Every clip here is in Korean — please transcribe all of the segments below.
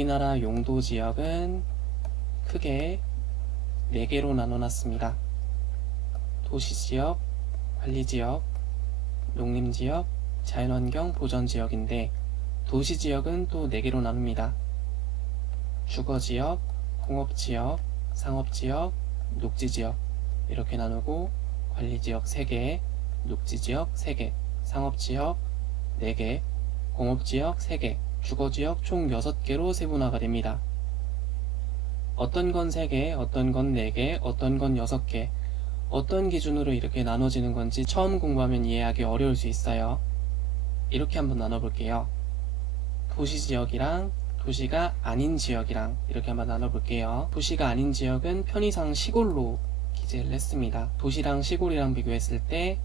우리나라 용도 지역은 크게 4개로 나눠놨습니다. 도시지역, 관리지역, 농림지역, 자연환경 보전지역인데 도시지역은 또 4개로 나눕니다. 주거지역, 공업지역, 상업지역, 녹지지역 이렇게 나누고 관리지역 3개, 녹지지역 3개, 상업지역 4개, 공업지역 3개, 주거지역 총 6개로 세분화가 됩니다. 어떤 건 3개, 어떤 건 4개, 어떤 건 6개, 어떤 기준으로 이렇게 나눠지는 건지 처음 공부하면 이해하기 어려울 수 있어요. 이렇게 한번 나눠볼게요. 도시지역이랑 도시가 아닌 지역이랑 이렇게 한번 나눠볼게요. 도시가 아닌 지역은 편의상 시골로 기재를 했습니다. 도시랑 시골이랑 비교했을 때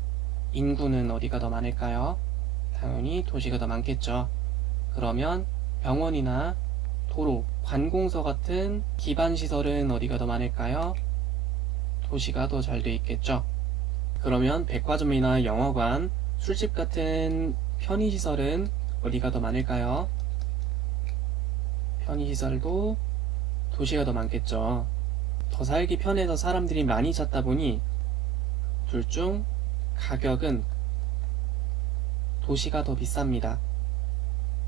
인구는 어디가 더 많을까요? 당연히 도시가 더 많겠죠. 그러면 병원이나 도로, 관공서 같은 기반시설은 어디가 더 많을까요? 도시가 더 잘 돼 있겠죠. 그러면 백화점이나 영화관, 술집 같은 편의시설은 어디가 더 많을까요? 편의시설도 도시가 더 많겠죠. 더 살기 편해서 사람들이 많이 찾다 보니 둘 중 가격은 도시가 더 비쌉니다.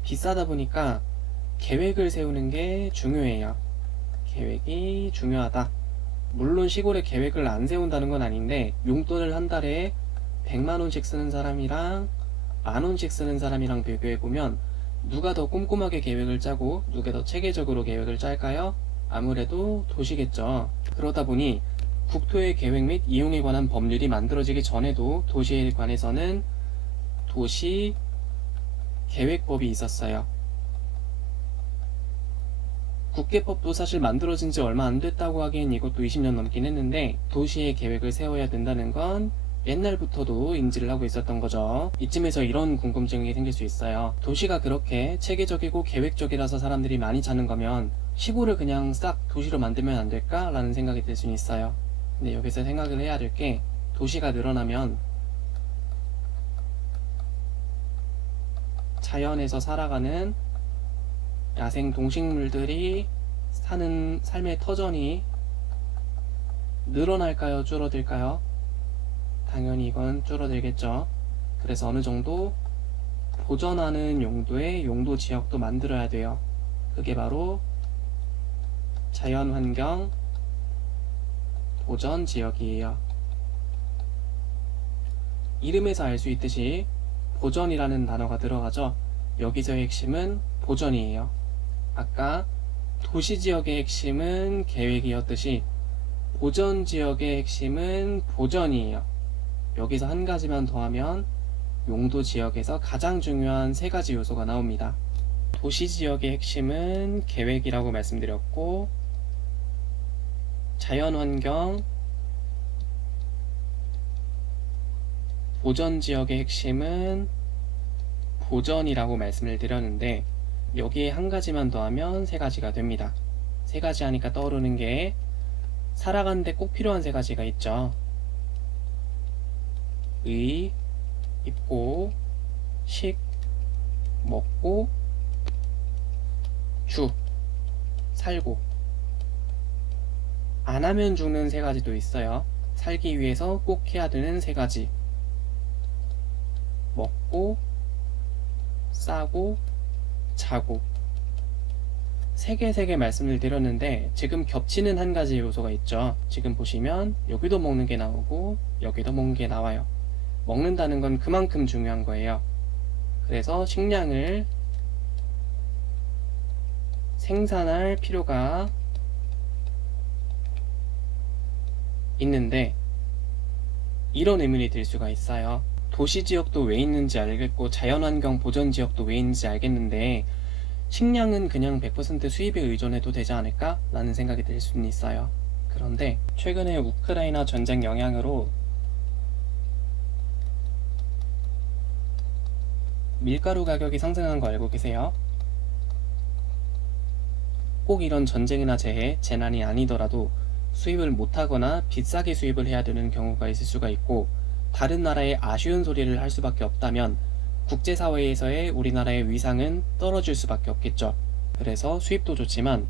비싸다 보니까 계획을 세우는 게 중요해요. 계획이 중요하다. 물론 시골에 계획을 안 세운다는 건 아닌데 용돈을 한 달에 100만원씩 쓰는 사람이랑 만원씩 쓰는 사람이랑 비교해보면 누가 더 꼼꼼하게 계획을 짜고 누가 더 체계적으로 계획을 짤까요? 아무래도 도시겠죠. 그러다 보니 국토의 계획 및 이용에 관한 법률이 만들어지기 전에도 도시에 관해서는 도시 계획법이 있었어요. 국계법도 사실 만들어진 지 얼마 안 됐다고 하기엔 이것도 20년 넘긴 했는데 도시의 계획을 세워야 된다는 건 옛날부터도 인지를 하고 있었던 거죠. 이쯤에서 이런 궁금증이 생길 수 있어요. 도시가 그렇게 체계적이고 계획적이라서 사람들이 많이 찾는 거면 시골을 그냥 싹 도시로 만들면 안 될까? 라는 생각이 들 수는 있어요. 근데 여기서 생각을 해야 될 게 도시가 늘어나면 자연에서 살아가는 야생 동식물들이 사는 삶의 터전이 늘어날까요? 줄어들까요? 당연히 이건 줄어들겠죠. 그래서 어느 정도 보전하는 용도의 용도 지역도 만들어야 돼요. 그게 바로 자연환경 보전 지역이에요. 이름에서 알 수 있듯이 보전이라는 단어가 들어가죠. 여기서의 핵심은 보전이에요. 아까 도시지역의 핵심은 계획이었듯이 보전지역의 핵심은 보전이에요. 여기서 한 가지만 더하면 용도지역에서 가장 중요한 3가지 요소가 나옵니다. 도시지역의 핵심은 계획이라고 말씀드렸고 자연환경 보전지역의 핵심은 보전이라고 말씀을 드렸는데 여기에 한 가지만 더하면 3가지가 됩니다. 3가지 하니까 떠오르는 게 살아가는데 꼭 필요한 3가지가 있죠. 의, 입고, 식, 먹고, 주, 살고. 안 하면 죽는 3가지도 있어요. 살기 위해서 꼭 해야 되는 3가지. 먹고, 싸고, 자고. 3개 말씀을 드렸는데 지금 겹치는 한 가지 요소가 있죠. 지금 보시면 여기도 먹는 게 나오고 여기도 먹는 게 나와요. 먹는다는 건 그만큼 중요한 거예요. 그래서 식량을 생산할 필요가 있는데 이런 의문이 들 수가 있어요. 도시지역도 왜 있는지 알겠고 자연환경 보전지역도 왜 있는지 알겠는데 식량은 그냥 100% 수입에 의존해도 되지 않을까? 라는 생각이 들 수는 있어요. 그런데 최근에 우크라이나 전쟁 영향으로 밀가루 가격이 상승한 거 알고 계세요? 꼭 이런 전쟁이나 재난이 아니더라도 수입을 못하거나 비싸게 수입을 해야 되는 경우가 있을 수가 있고 다른 나라에 아쉬운 소리를 할 수밖에 없다면 국제사회에서의 우리나라의 위상은 떨어질 수밖에 없겠죠. 그래서 수입도 좋지만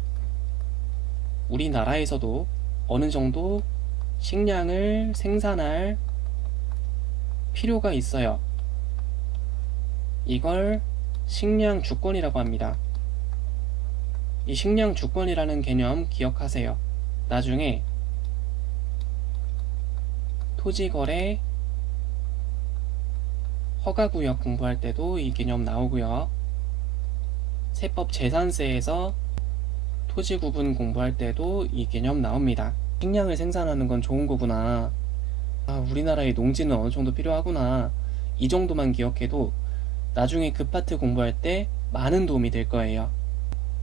우리나라에서도 어느 정도 식량을 생산할 필요가 있어요. 이걸 식량 주권이라고 합니다. 이 식량 주권이라는 개념 기억하세요. 나중에 토지거래 허가구역 공부할 때도 이 개념 나오고요. 세법 재산세에서 토지 구분 공부할 때도 이 개념 나옵니다. 식량을 생산하는 건 좋은 거구나. 우리나라에 농지는 어느 정도 필요하구나. 이 정도만 기억해도 나중에 그 파트 공부할 때 많은 도움이 될 거예요.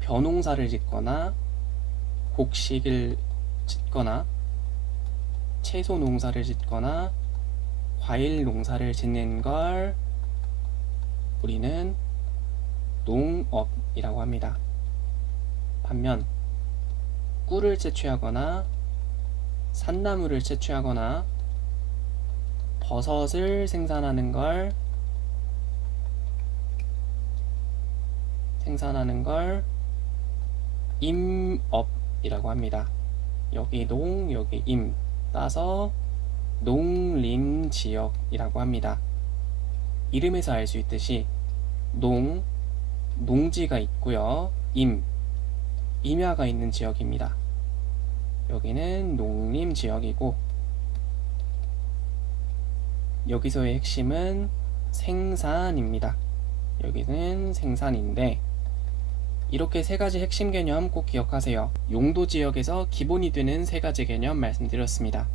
벼농사를 짓거나 곡식을 짓거나 채소 농사를 짓거나 과일 농사를 짓는 걸 우리는 농업이라고 합니다. 반면 꿀을 채취하거나 산나물을 채취하거나 버섯을 생산하는 걸 임업이라고 합니다. 여기 농, 여기 임 따서 농림지역이라고 합니다. 이름에서 알 수 있듯이 농지가 있고요. 임야가 있는 지역입니다. 여기는 농림지역이고 여기서의 핵심은 생산입니다. 여기는 생산인데 이렇게 세 가지 핵심 개념 꼭 기억하세요. 용도 지역에서 기본이 되는 세 가지 개념 말씀드렸습니다.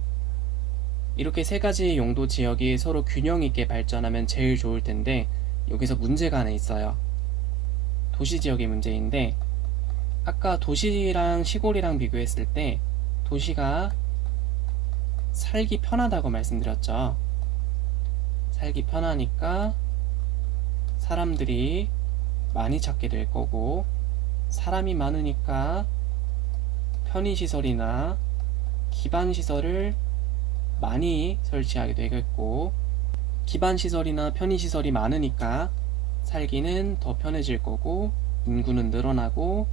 이렇게 세 가지 용도 지역이 서로 균형 있게 발전하면 제일 좋을 텐데 여기서 문제가 하나 있어요. 도시 지역의 문제인데 아까 도시랑 시골이랑 비교했을 때 도시가 살기 편하다고 말씀드렸죠. 살기 편하니까 사람들이 많이 찾게 될 거고 사람이 많으니까 편의시설이나 기반시설을 많이 설치하게 되겠고 기반시설이나 편의시설이 많으니까 살기는 더 편해질 거고 인구는 늘어나고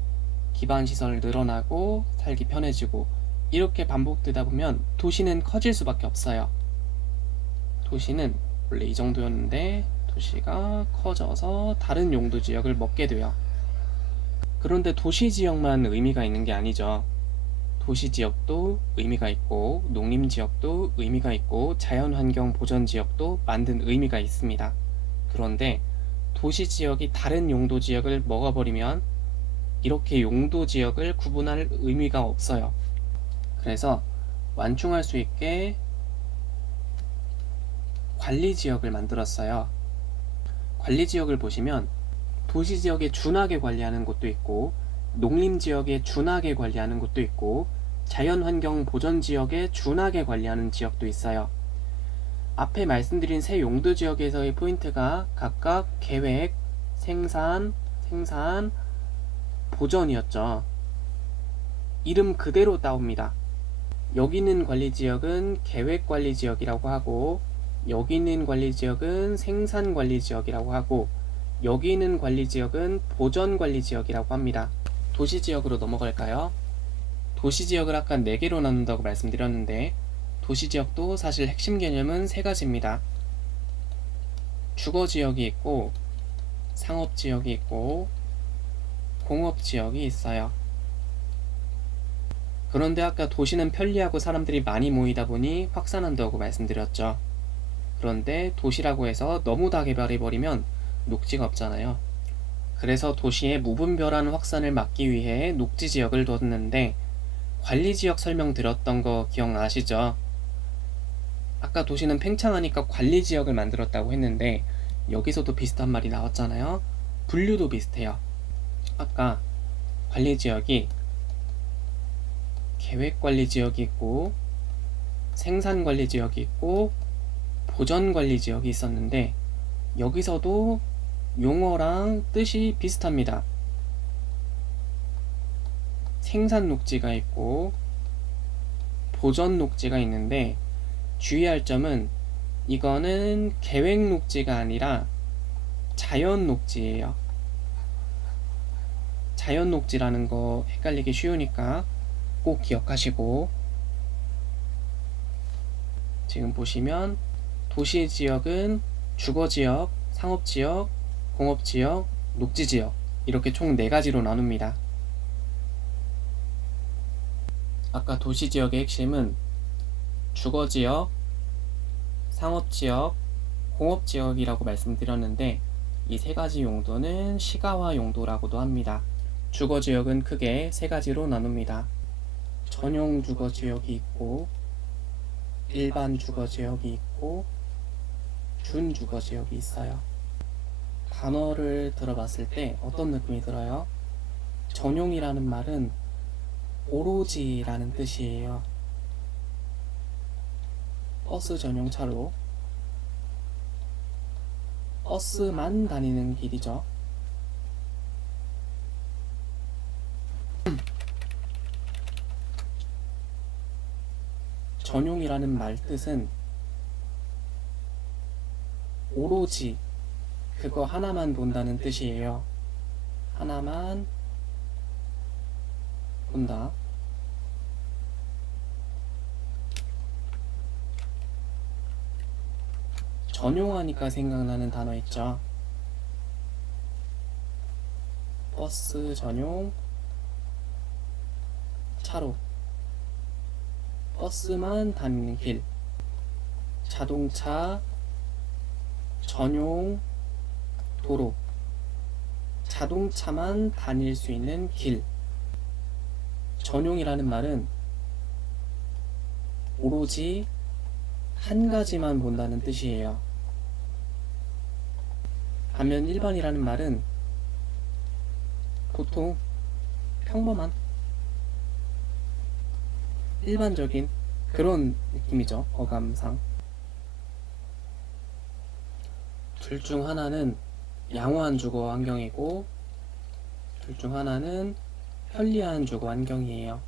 기반시설 늘어나고 살기 편해지고 이렇게 반복되다 보면 도시는 커질 수밖에 없어요. 도시는 원래 이 정도였는데 도시가 커져서 다른 용도 지역을 먹게 돼요. 그런데 도시 지역만 의미가 있는 게 아니죠. 도시 지역도 의미가 있고 농림 지역도 의미가 있고 자연환경 보전 지역도 만든 의미가 있습니다. 그런데 도시 지역이 다른 용도 지역을 먹어버리면 이렇게 용도 지역을 구분할 의미가 없어요. 그래서 완충할 수 있게 관리지역을 만들었어요. 관리지역을 보시면 도시지역에 준하게 관리하는 곳도 있고 농림지역에 준하게 관리하는 곳도 있고 자연환경 보전지역에 준하게 관리하는 지역도 있어요. 앞에 말씀드린 세 용도지역에서의 포인트가 각각 계획, 생산, 보전이었죠. 이름 그대로 따옵니다. 여기 있는 관리지역은 계획관리지역이라고 하고 여기 있는 관리지역은 생산관리지역이라고 하고 여기 있는 관리지역은 보전관리지역이라고 합니다. 도시지역으로 넘어갈까요? 도시지역을 아까 4개로 나눈다고 말씀드렸는데 도시지역도 사실 핵심 개념은 3가지입니다. 주거지역이 있고 상업지역이 있고 공업지역이 있어요. 그런데 아까 도시는 편리하고 사람들이 많이 모이다 보니 확산한다고 말씀드렸죠. 그런데 도시라고 해서 너무 다 개발해버리면 녹지가 없잖아요. 그래서 도시의 무분별한 확산을 막기 위해 녹지지역을 뒀는데 관리지역 설명드렸던 거 기억나시죠? 아까 도시는 팽창하니까 관리지역을 만들었다고 했는데 여기서도 비슷한 말이 나왔잖아요. 분류도 비슷해요. 아까 관리지역이 계획관리지역이 있고 생산관리지역이 있고 보전관리지역이 있었는데 여기서도 용어랑 뜻이 비슷합니다. 생산 녹지가 있고 보전 녹지가 있는데 주의할 점은 이거는 계획 녹지가 아니라 자연 녹지예요. 자연 녹지라는 거 헷갈리기 쉬우니까 꼭 기억하시고, 지금 보시면 도시지역은 주거지역, 상업지역, 공업지역, 녹지지역 이렇게 총 4가지로 나눕니다. 아까 도시지역의 핵심은 주거지역, 상업지역, 공업지역이라고 말씀드렸는데 이 3가지 용도는 시가화 용도라고도 합니다. 주거지역은 크게 3가지로 나눕니다. 전용 주거지역이 있고 일반 주거지역이 있고 준주거지역이 있어요. 단어를 들어봤을 때 어떤 느낌이 들어요? 전용이라는 말은 오로지라는 뜻이에요. 버스 전용 차로, 버스만 다니는 길이죠. 전용이라는 말 뜻은 오로지 그거 하나만 본다는 뜻이에요. 하나만 본다. 전용하니까 생각나는 단어 있죠. 버스 전용 차로, 버스만 다니는 길, 자동차 전용 도로, 자동차만 다닐 수 있는 길. 전용이라는 말은 오로지 한 가지만 본다는 뜻이에요. 반면 일반이라는 말은 보통 평범한 일반적인 그런 느낌이죠. 어감상. 둘 중 하나는 양호한 주거 환경이고 둘 중 하나는 편리한 주거 환경이에요.